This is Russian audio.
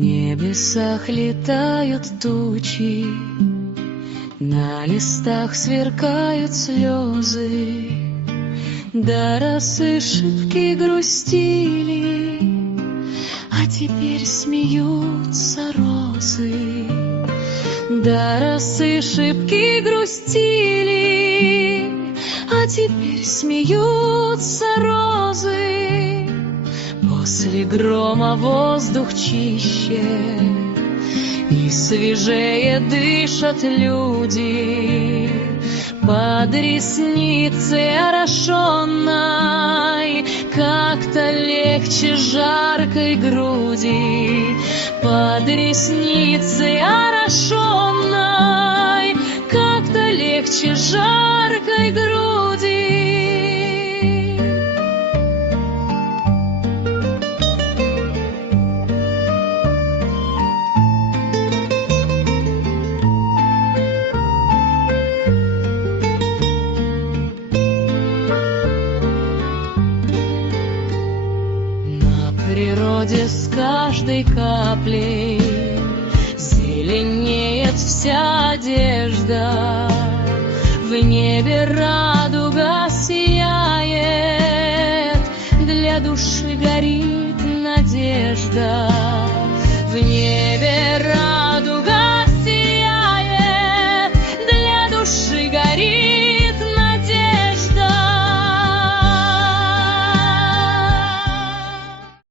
небесах летают тучи, на листах сверкают слезы, до росы шибки грустили, а теперь смеются розы. До росы шибки грустили, а теперь смеются розы. После грома воздух чище, и свежее дышат люди. Под ресницей орошенной как-то легче жаркой груди. Под ресницей орошенной как-то легче жаркой груди. Природе с каждой каплей зеленеет вся одежда, в небе радуга сияет, для души горит надежда.